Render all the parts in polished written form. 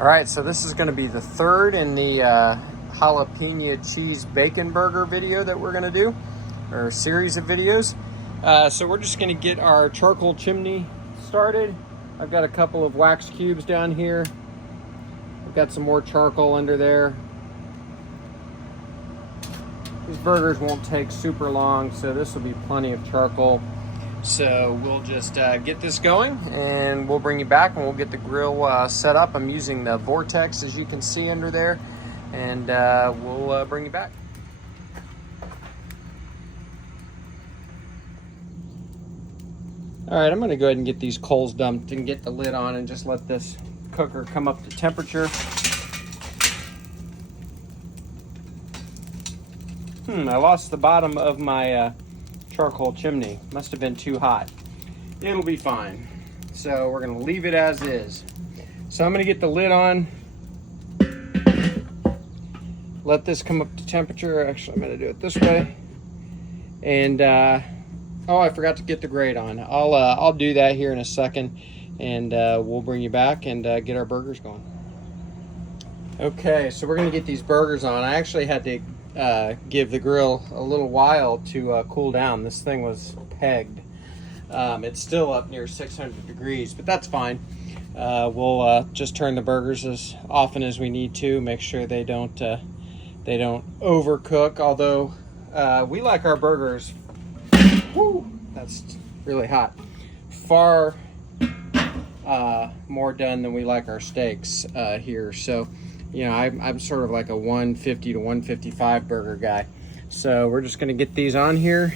All right, so this is going to be the third in the jalapeno cheese bacon burger video that we're going to do, or a series of videos. So we're just going to get our charcoal chimney started. I've got a couple of wax cubes down here. I've got some more charcoal under there. These burgers won't take super long, so this will be plenty of charcoal. So we'll just get this going and we'll bring you back and we'll get the grill set up. I'm using the Vortex, as you can see under there, and we'll bring you back. All right, I'm gonna go ahead and get these coals dumped and get the lid on and just let this cooker come up to temperature. I lost the bottom of my charcoal chimney. Must have been too hot. It'll be fine. So we're gonna leave it as is. So I'm gonna get the lid on, let this come up to temperature. Actually, I'm gonna do it this way. And oh, I forgot to get the grate on. I'll do that here in a second, and we'll bring you back and get our burgers going. Okay, so we're gonna get these burgers on. I actually had to give the grill a little while to cool down. This thing was pegged. It's still up near 600 degrees, but that's fine. We'll just turn the burgers as often as we need to, make sure they don't overcook. Although we like our burgers, whoo, that's really hot, far more done than we like our steaks here. So you know, I'm sort of like a 150 to 155 burger guy. So we're just gonna get these on here.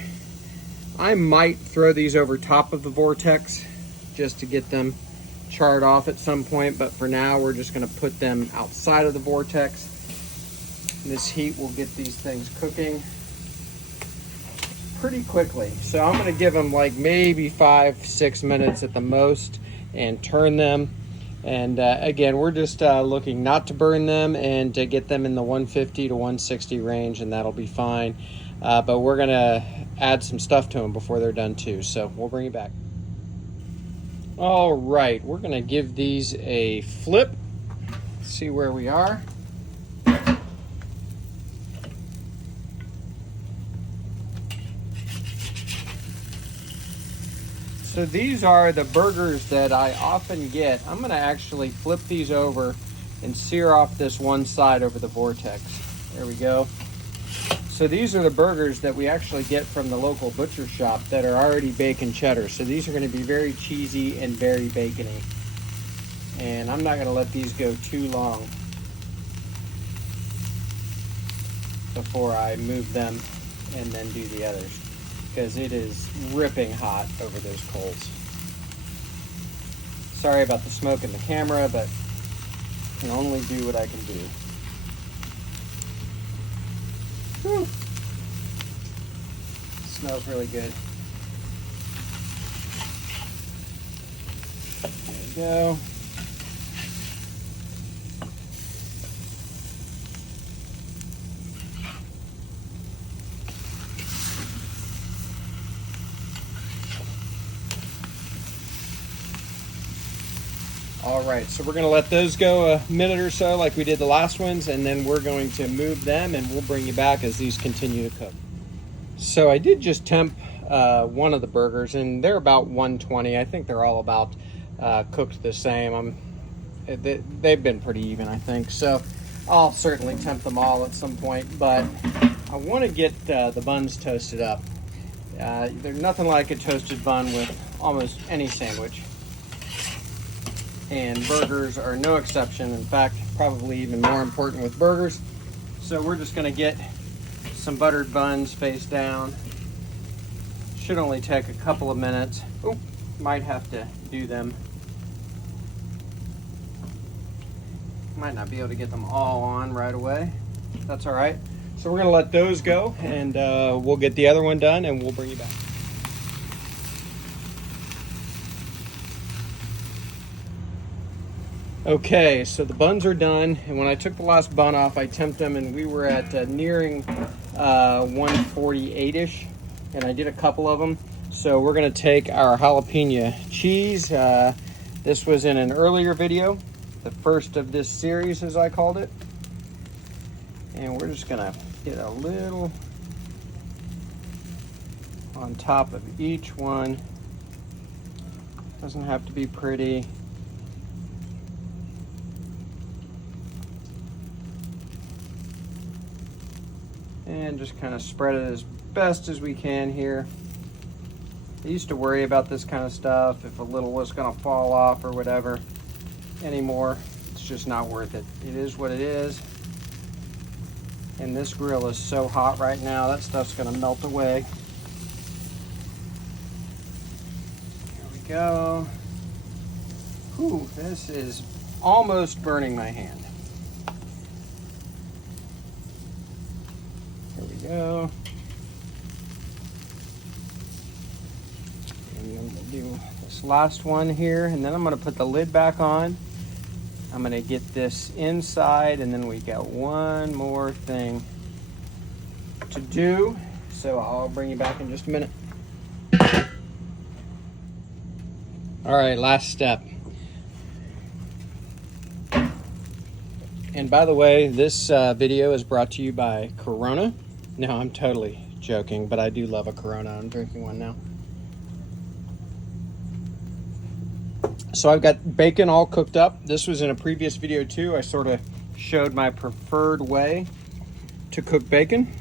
I might throw these over top of the Vortex just to get them charred off at some point, but for now we're just gonna put them outside of the Vortex. This heat will get these things cooking pretty quickly. So I'm gonna give them like maybe 5-6 minutes at the most and turn them. And again, we're just looking not to burn them and to get them in the 150 to 160 range, and that'll be fine. But we're gonna add some stuff to them before they're done too. So we'll bring you back. All right, we're gonna give these a flip, see where we are. So these are the burgers that I often get. I'm gonna actually flip these over and sear off this one side over the Vortex. There we go. So these are the burgers that we actually get from the local butcher shop that are already bacon cheddar. So these are gonna be very cheesy and very bacony. And I'm not gonna let these go too long before I move them and then do the others, because it is ripping hot over those coals. Sorry about the smoke in the camera, but I can only do what I can do. Whew. Smells really good. There we go. All right, so we're gonna let those go a minute or so like we did the last ones, and then we're going to move them and we'll bring you back as these continue to cook. So I did just temp one of the burgers, and they're about 120. I think they're all about cooked the same. They've been pretty even, I think. So I'll certainly temp them all at some point, but I wanna get the buns toasted up. There's nothing like a toasted bun with almost any sandwich. And burgers are no exception. In fact, probably even more important with burgers. So we're just gonna get some buttered buns face down. Should only take a couple of minutes. Oop, might have to do them. Might not be able to get them all on right away. That's all right. So we're gonna let those go, and we'll get the other one done and we'll bring you back. Okay, so the buns are done, and when I took the last bun off, I temped them, and we were at nearing 148-ish, and I did a couple of them. So we're gonna take our jalapeno cheese. This was in an earlier video, the first of this series, as I called it. And we're just gonna get a little on top of each one. Doesn't have to be pretty. And just kind of spread it as best as we can here. I used to worry about this kind of stuff, if a little was gonna fall off or whatever. Anymore, it's just not worth it. It is what it is. And this grill is so hot right now, that stuff's gonna melt away. Here we go. Whew, this is almost burning my hand. Here we go. And I'm gonna do this last one here, and then I'm gonna put the lid back on. I'm gonna get this inside, and then we got one more thing to do. So I'll bring you back in just a minute. All right, last step. And by the way, this video is brought to you by Corona. No, I'm totally joking, but I do love a Corona. I'm drinking one now. So I've got bacon all cooked up. This was in a previous video too. I sort of showed my preferred way to cook bacon.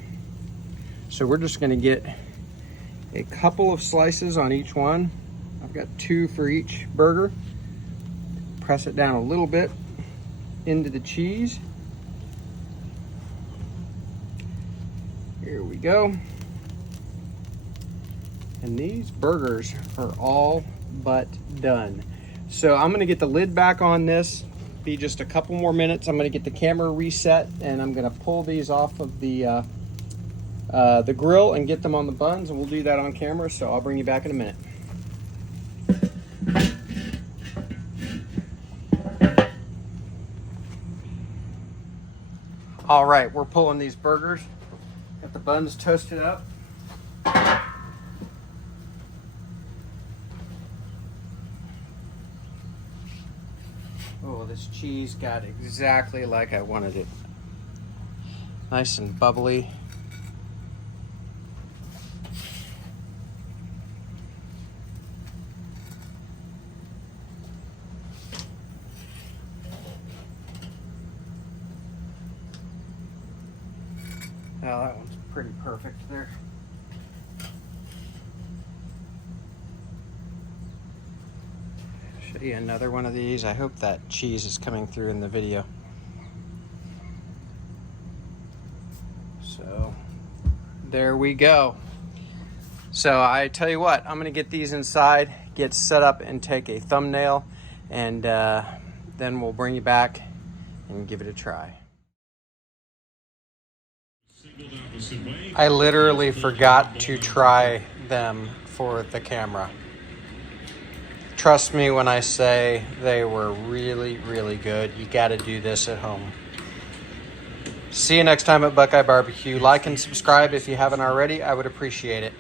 So we're just gonna get a couple of slices on each one. I've got 2 for each burger. Press it down a little bit into the cheese. Here we go. And these burgers are all but done. So I'm gonna get the lid back on this, be just a couple more minutes. I'm gonna get the camera reset, and I'm gonna pull these off of the grill and get them on the buns, and we'll do that on camera, so I'll bring you back in a minute. All right, we're pulling these burgers. Got the buns toasted up. Oh, this cheese got exactly like I wanted it. Nice and bubbly. Oh, that one's pretty perfect there. Show you another one of these. I hope that cheese is coming through in the video. So there we go. So I tell you what, I'm gonna get these inside, get set up, and take a thumbnail, and then we'll bring you back and give it a try. I literally forgot to try them for the camera. Trust me when I say they were really, really good. You gotta do this at home. See you next time at BuQeye Barbecue. Like and subscribe if you haven't already. I would appreciate it.